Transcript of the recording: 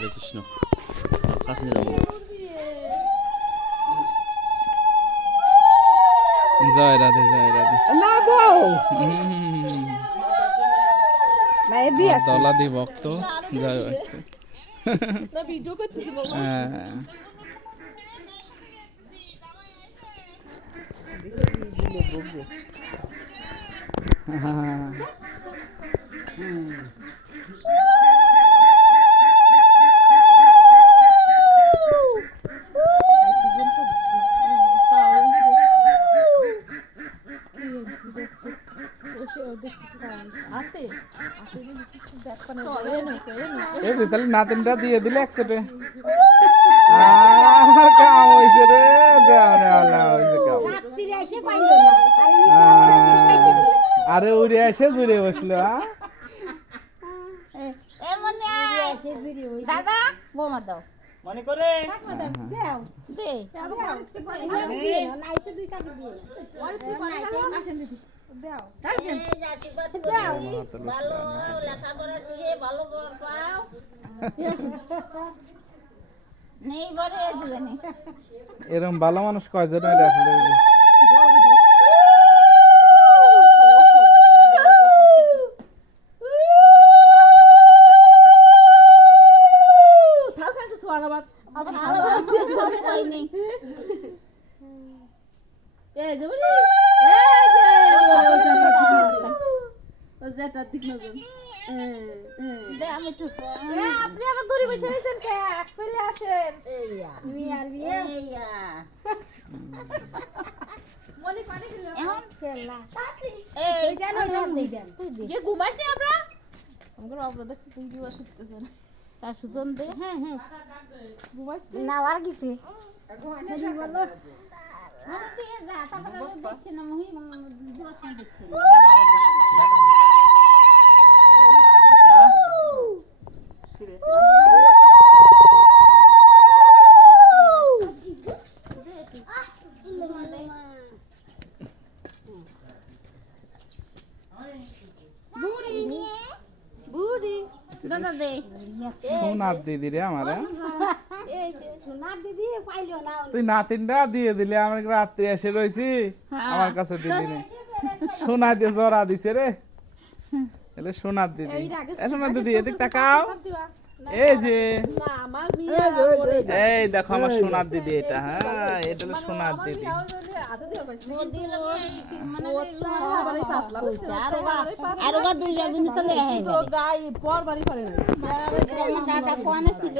হরে কৃষ্ণ কাছে নিয়ে যাবো জয় রাধে না বউ না এ দিয়ে আসি দলাদি ভক্ত জয় না ভিডিও করতেছি বাবা হ্যাঁ দিলে বকবে এই যে তাহলে নাতিনটা দিয়ে দিলে একসাথে আর কাম হইছে রে দেওয়ানে আল্লাহ হইছে কাম আরে উড়ে এসে জুড়ে বসলো দাদা বোমা দাও মনে করে দে লেখাপড়া দিয়ে ভালো পাও নেই বলে দিবেনি এরকম ভালো মানুষ কয়জন এটা আসলে আপনি আবার দূরে বসে রয়েছেন কে চলে আসেন এখন খেলা এই জানো ঘুমাইছি আমরা আপনাদের ভিডিও আসতেছে না সুজন দে হ্যাঁ হ্যাঁ ঘুমাইছি না আর গেছে বলো দেখছি না মহি দেখছি দাদা দে সোনার দিদি রে আমারে সোনার দিদি পাইলো না তুই নাতিনটা দিয়ে দিলে আমি রাত্রে এসে রয়েছি আমার কাছে দিদি নেই সোনা দিয়ে জরা দিছে রে এলে সোনার দিদি সোনার দিদি এদিক তাকাও এই যে এই দেখো আমার সোনার দিদি এটা হ্যাঁ এটা হলো সোনার দিদি আর দুই দিন চলে গাই পর বাড়ি পারে না ছিল